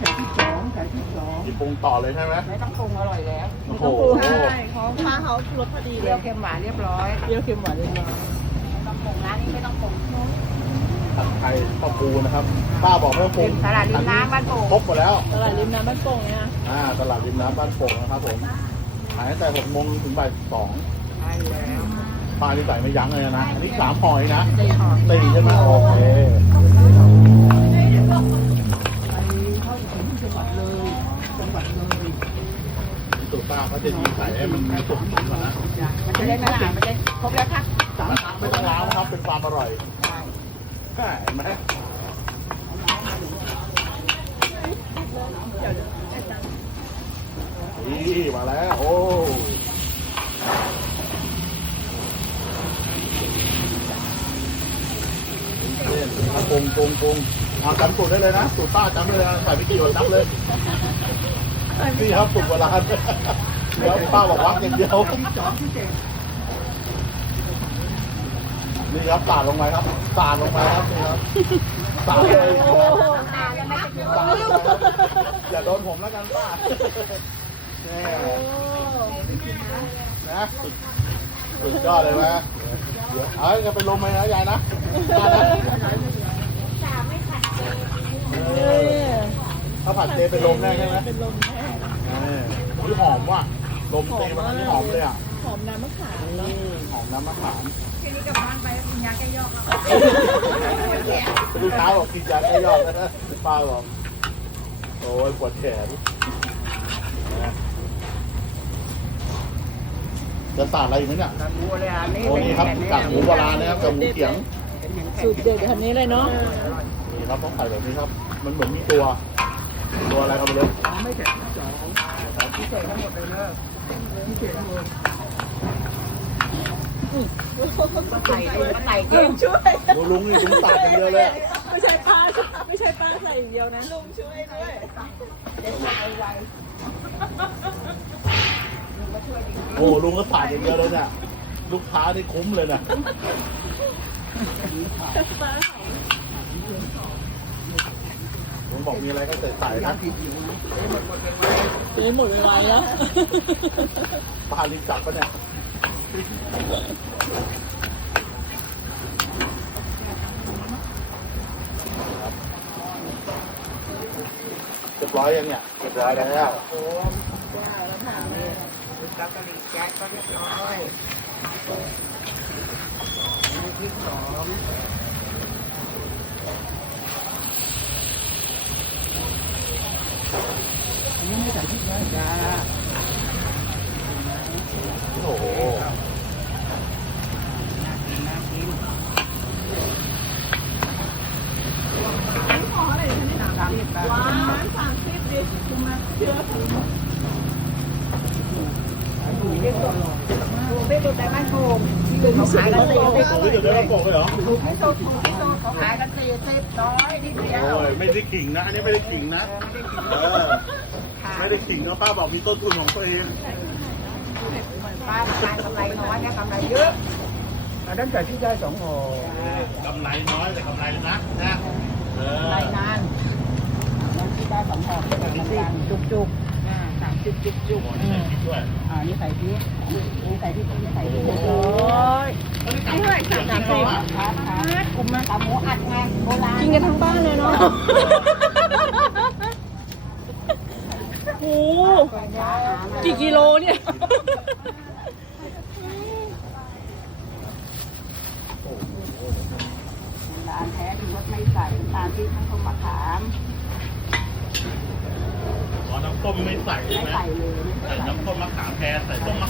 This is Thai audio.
ใส่ที่สองใส่ที่สองมีปรุงต่อเลยใช่ไหมไม่ต้องปรุงอร่อยแล้วโอ้โหใช่เขาพาเขารสพอดีเปเลรี้ยวยเค็มหวานเรียบร้อยเปรี้ยวเค็มหวานเลยนะไม่ต้องปรุงร้านนี้ไม่ต้องปรุงผัดไทยข้าวปูนะครับ ป้าบอกไม่ต้องปรุงตลาดริมน้ำบ้านโป่งครบหมดแล้ว ตลาดริมน้ำบ้านโป่งเนี่ยนะอ่า ตลาดริมน้ำบ้านโป่งนะครับผมขายตั้งแต่หกโมงถึงบ่ายสองใช่แล้วป้าที่ใส่ไม่ยั้งเลยนะ อันนี้สามห่อเองนะตีหอมตีใช่ไหมโอเค ตรป้าเขาจะยิงใส่ให้มันสุกก่อนนะมันจะได้ไม่หนามันจะครบแล้วค่ะไม่ต้องล้างนะครับ เป็นความอร่อยใช่ใช่เห็นไหมนี่มาแล้ว โอ้เรียครับปงปงปงเอาจำสูตรได้เลยนะ สูตรป้าจำได้เลยนะใส่ไม่กี่หยดจำเลย นี่ครับสูตรโบราณ เดี๋ยวป้าบอกว่าอย่างเดียวนี่ครับสาดลงไปครับสาดลงไปครับนี่ครับสาดเลยโอ้โหสาดเลยอย่าโดนผมแล้วกันป้าแน่นะสุดยอดเลยไหมเดี๋ยวเอ้ยจะไปลงไหมนะยายนะได้นะเอเฮ้อยถ้าผัดเจเป็นลมแน่ใช่ไหมเป็นลมแน่อออุ๊ยหอมว่ะ ลมตีมันนี่หอมเลยอะหอมน้ำมะขามอืเนาะมหอมน้ำมะขามทีนี้กลับบ้านไปกินยาแก้ยอกแล้วลูกค้าบอกกินยาแก้ยอดนะป้าบอกโอ้ยปวดแขนจะสาดอะไรอีกไหมเนี่ยกากหมูเลยอะนี่โอ้นี่ครับกากหมูโบราณนะครับกากหมูเขียงสูตรเด็ดคันนี้เลยเนาะนี่ครับต้องใส่แบบนี้ครับ มันเหมือนมีตัว ตัวอะไรครับไม่รู้ไม่ใส่ที่สองพิเศษทั้งหมดเลยเนอะที่เจ็ดเลยมาใส่ดูมาใส่ลุเค็มงช่วยดูลุงนี่ลุงตัดอย่างเดียวเลยอะไม่ใช่ป้าไม่ใช่ป้าใส่อย่างเดียวนะลุงช่วยด้วยโอ้ลุงก็ตัดอย่างเดียวเลยเนี่ยลูกค้านี่คุ้มเลยนะ ป้าลุงบอกมีอะไรก็ใส่ใส่นะเจ๊หมดเวลาแล้วปลาลิงจับปะเนี่ยเรียบร้อยยังเนี่ยเรียบร้อยแล้วโอ้กับกะหรี่แจ๊กก็เรียบร้อยที่สองอันนี้ไม่ใส่ที่ยายา โอ้โหน่ากินน่ากินสามสิบบาทว้าวสามสิบดิคุณมาเชื่อถูกที่สุดถูกที่สุดในบ้านโป่งที่เขาขายกันสี่สิบโอ้ยเดี๋ยวได้บอกเลยเหรอถูกที่สุดถูกที่สุด เขาขายกันสี่สิบน้อยนิดเดียวโอ้ยไม่ได้ขิงนะอันนี้ไม่ได้ขิงนะเออไม่ได้ขิงนะป้าบอกมีต้นทุนของตัวเองป้ากำไรกำไรน้อยเนี่ยกำไรเยอะอันนั้นใส่ที่ได้สองห่อกำไรน้อยแต่กำไรนะนะเออรายงานแล้วที่ได้สองห่อเป็นแบบกันจุกจุกอ่าสามสิบจุกจุกใส่พริกด้วยอ่านี่ใส่พริกนี่ใส่พริกนี่ใส่พริกโอ้โอ้ยนี่เท่าไหร่สามสิบครับครับ กลุ่มมากับหมูอัดไงโบราณกินกันทั้งบ้านเลยเนาะโอ้โหกี่กิโลเนี่ย ร้านแท้ที่รสไม่ใส่ตาลที่ทั้งต้มมะขามอ๋อน้ำต้มไม่ใส่ใช่ไม่ไหมใส่เลยไม่ใส่ใส่น้ำต้มมะขามแทนใส่ต้มมะขามแทนนะ